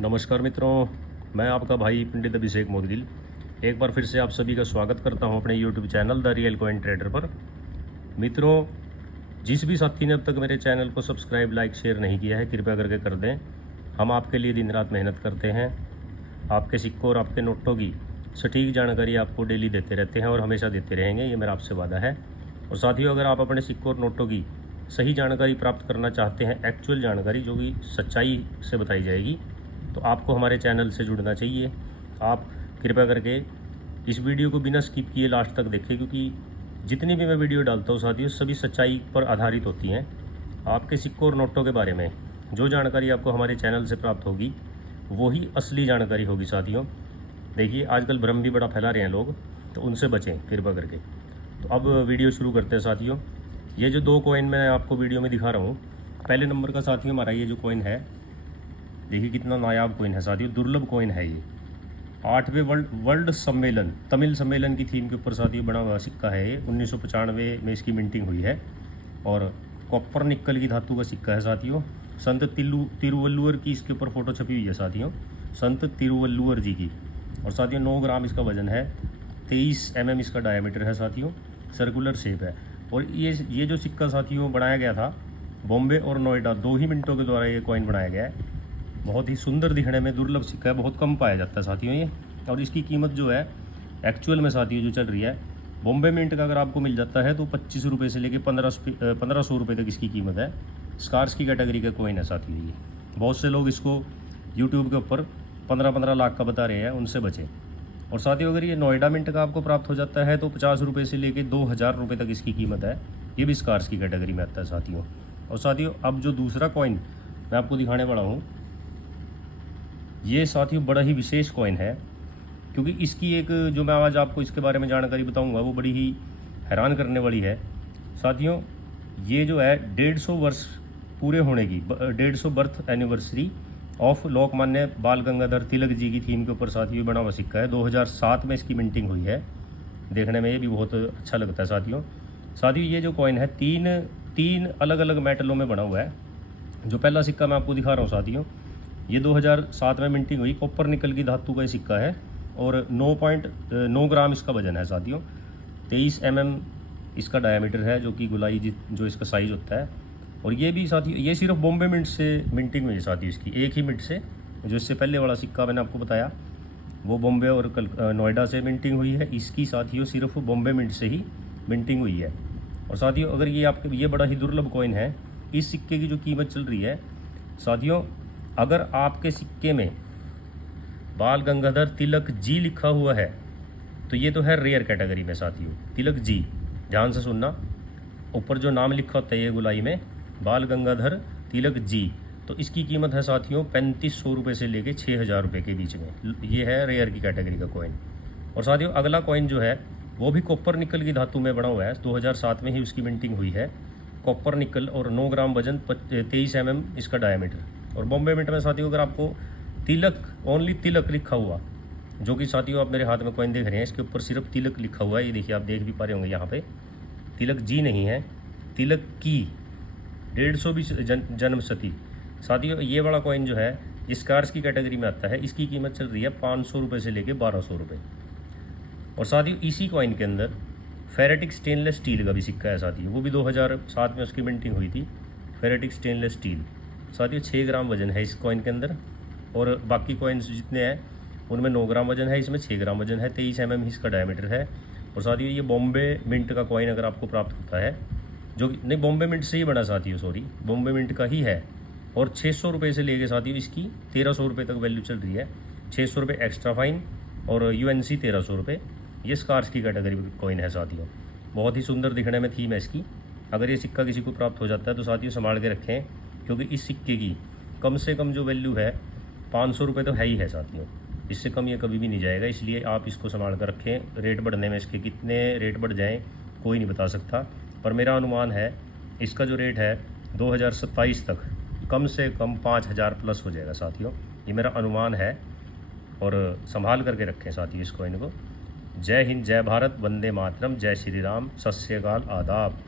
नमस्कार मित्रों, मैं आपका भाई पंडित अभिषेक मोदगिल एक बार फिर से आप सभी का स्वागत करता हूं अपने YouTube channel the real coin trader पर। मित्रों, जिस भी साथी ने अब तक मेरे चैनल को सब्सक्राइब, लाइक, शेयर नहीं किया है, कृपया करके कर दें। हम आपके लिए दिन रात मेहनत करते हैं। आपके सिक्कों और आपके नोटों की सटीक जानकारी आपको डेली देते रहते हैं और हमेशा देते रहेंगे, ये मेरा आपसे वादा है। और साथियों, अगर आप अपने सिक्कों और नोटों की सही जानकारी प्राप्त करना चाहते हैं, एक्चुअल जानकारी जो कि सच्चाई से बताई जाएगी, तो आपको हमारे चैनल से जुड़ना चाहिए। आप कृपया करके इस वीडियो को बिना स्किप किए लास्ट तक देखें, क्योंकि जितनी भी मैं वीडियो डालता हूँ साथियों, सभी सच्चाई पर आधारित होती हैं। आपके सिक्कों और नोटों के बारे में जो जानकारी आपको हमारे चैनल से प्राप्त होगी वही असली जानकारी होगी साथियों। देखिए, आजकल भ्रम भी बड़ा फैला रहे हैं लोग, तो उनसे बचें कृपया करके। तो अब वीडियो शुरू करते हैं साथियों। ये जो दो कॉइन मैं आपको वीडियो में दिखा रहा हूँ, पहले नंबर का साथियों हमारा ये जो कॉइन है, देखिए कितना नायाब कॉइन है साथियों, दुर्लभ कॉइन है ये। 8वें वर्ल्ड सम्मेलन, तमिल सम्मेलन की थीम के ऊपर साथियों बना हुआ सिक्का है ये। 1995 में इसकी मिंटिंग हुई है और कॉपर निकल की धातु का सिक्का है साथियों। संत तिरुवल्लुवर की इसके ऊपर फोटो छपी हुई है साथियों, संत तिरुवल्लुवर जी की। और साथियों 9 ग्राम इसका वजन है, 23 mm इसका डायमीटर है साथियों, सर्कुलर शेप है। और ये जो सिक्का साथियों बनाया गया था बॉम्बे और नोएडा, 2 ही मिनटों के द्वारा ये कॉइन बनाया गया है। बहुत ही सुंदर दिखने में दुर्लभ सिक्का है, बहुत कम पाया जाता है साथियों ये। और इसकी कीमत जो है एक्चुअल में साथियों जो चल रही है, बॉम्बे मिंट का अगर आपको मिल जाता है तो 25 रुपये से लेकर 1500 रुपये तक इसकी कीमत है। स्कार्स की कैटेगरी का कॉइन है साथियों ये। बहुत से लोग इसको यूट्यूब के ऊपर 15-15 लाख का बता रहे हैं, उनसे बचें। और साथियों, अगर ये नोएडा मिंट का आपको प्राप्त हो जाता है तो 50 रुपये से लेकर 2000 रुपये तक इसकी कीमत है। ये भी स्कार्स की कैटेगरी में आता है साथियों। और साथियों, अब जो दूसरा कॉइन मैं आपको दिखाने वाला हूँ, ये साथियों बड़ा ही विशेष कॉइन है, क्योंकि इसकी एक जो मैं आज आपको इसके बारे में जानकारी बताऊंगा वो बड़ी ही हैरान करने वाली है साथियों। ये जो है 150 वर्ष पूरे होने की, 150 बर्थ एनिवर्सरी ऑफ लोकमान्य बाल गंगाधर तिलक जी की थीम के ऊपर साथियों बना हुआ सिक्का है। 2007 में इसकी मिंटिंग हुई है। देखने में ये भी बहुत अच्छा लगता है साथियों। साथियों, ये जो कॉइन है तीन अलग अलग मेटलों में बना हुआ है। जो पहला सिक्का मैं आपको दिखा रहा हूँ साथियों, ये 2007 में मिंटिंग हुई, कॉपर निकल की धातु का ये सिक्का है और 9.9 ग्राम इसका वजन है साथियों। 23 mm इसका डायमीटर है, जो कि गोलाई जो इसका साइज़ होता है। और ये भी साथियों, ये सिर्फ बॉम्बे मिंट से मिंटिंग हुई है साथियों इसकी, एक ही मिंट से। जो इससे पहले वाला सिक्का मैंने आपको बताया वो बॉम्बे और नोएडा से मिंटिंग हुई है। इसकी साथियों सिर्फ बॉम्बे मिंट से ही मिंटिंग हुई है। और साथियों, अगर ये बड़ा ही दुर्लभ कॉइन है। इस सिक्के की जो कीमत चल रही है साथियों, अगर आपके सिक्के में बाल गंगाधर तिलक जी लिखा हुआ है तो ये तो है रेयर कैटेगरी में साथियों। तिलक जी, ध्यान से सुनना, ऊपर जो नाम लिखा होता है ये गुलाई में, बाल गंगाधर तिलक जी, तो इसकी कीमत है साथियों 3500 रुपये से लेके 6000 रुपये के बीच में। ये है रेयर की कैटेगरी का कॉइन। और साथियों, अगला कॉइन जो है वो भी कॉपर निकल की धातु में बना हुआ है। 2007 में ही उसकी मिंटिंग हुई है। कॉपर निकल और 9 ग्राम वजन, 23 mm इसका डायमीटर। और बॉम्बे मिंट में साथियों अगर आपको तिलक, ओनली तिलक लिखा हुआ, जो कि साथियों आप मेरे हाथ में कॉइन देख रहे हैं, इसके ऊपर सिर्फ तिलक लिखा हुआ है। ये देखिए, आप देख भी पा रहे होंगे यहाँ पे, तिलक जी नहीं है, तिलक की 150 जन्म शती साथियों। ये वाला कॉइन जो है स्कार्स की कैटेगरी में आता है। इसकी कीमत चल रही है 500 रुपये से लेकर 1200 रुपये। और साथियों, इसी कॉइन के अंदर फेरेटिक स्टेनलेस स्टील का भी सिक्का है साथियों, वो भी 2007 में उसकी मिंटिंग हुई थी। फेरेटिक स्टेनलेस स्टील साथियों 6 ग्राम वजन है इस कॉइन के अंदर। और बाकी कॉइन्स जितने हैं उनमें 9 ग्राम वजन है, इसमें 6 ग्राम वजन है, 23 mm इसका डायमीटर है। और साथियों, ये बॉम्बे मिंट का कॉइन अगर आपको प्राप्त होता है, जो नहीं बॉम्बे मिंट से ही बना साथियों, सॉरी बॉम्बे मिंट का ही है। और 600 रुपये से लेके साथियों इसकी 1300 रुपये तक वैल्यू चल रही है। 600 रुपये एक्स्ट्रा फाइन और UNC 1300 रुपये। ये स्कार्स की कैटेगरी कॉइन है साथियों। बहुत ही सुंदर दिखने में थीम है इसकी। अगर ये सिक्का किसी को प्राप्त हो जाता है तो साथियों संभाल के रखें, क्योंकि इस सिक्के की कम से कम जो वैल्यू है 500 रुपये तो है ही है साथियों। इससे कम ये कभी भी नहीं जाएगा, इसलिए आप इसको संभाल कर रखें। रेट बढ़ने में इसके कितने रेट बढ़ जाएँ कोई नहीं बता सकता, पर मेरा अनुमान है इसका जो रेट है 2027 तक कम से कम 5000 प्लस हो जाएगा साथियों। ये मेरा अनुमान है। और संभाल करके रखें साथियों इस कॉइन को। जय हिंद, जय भारत, वंदे मातरम, जय श्री राम, सत श्री अकाल, आदाब।